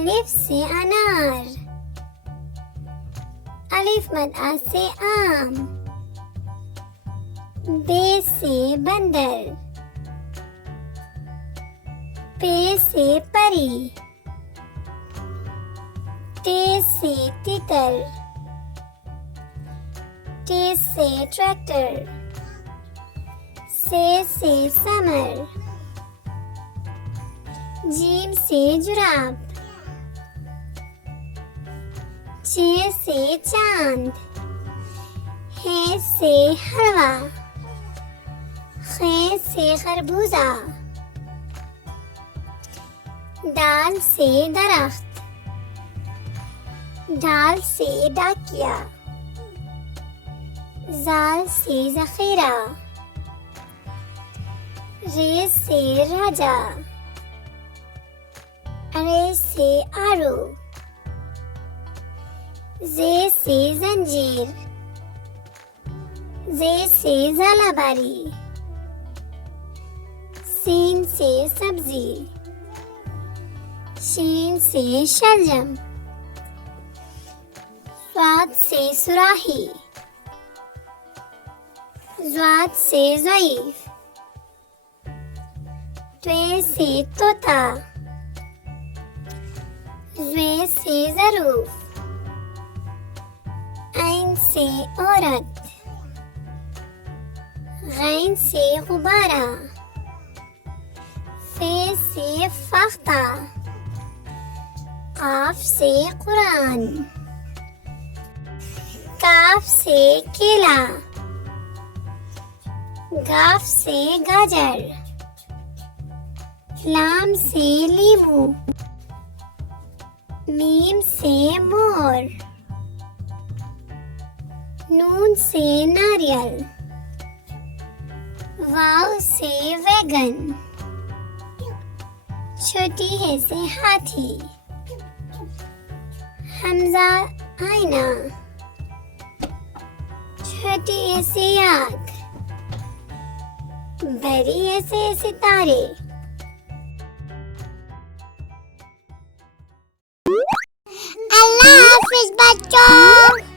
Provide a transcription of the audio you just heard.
अलिफ से अनार, अलिफ मद आ से आम, बे से बंदर, पे से परी, टे से तितर, टे से ट्रैक्टर, से समर, जीम से जुराब, चे से चांद, हे से हलवा, खे से खरबूजा, दाल से दरख्त, डाल से डाकिया, जाल से जखीरा, रे से राजा, अरे से आरू, जे से जंजीर, जे से ज़ालाबारी, सीन से सब्जी, शीन से शलजम, स्वाद से सुराही, ज़्वाद से ज़ईफ, त्वे से तोता, ज़्वे से ज़रूफ, ऐन से औरत, गैन से गुब्बारा, फे से फख्ता, काफ से कुरान, काफ से केला, गाफ से गाजर, लाम से लीमू, मीम से मोर, नून से नारियल, वाव से वैगन, छोटी है से हाथी, हमजा आईना, छोटी है से आग, बड़ी है से सितारे। अल्लाह हाफिज बच्चों।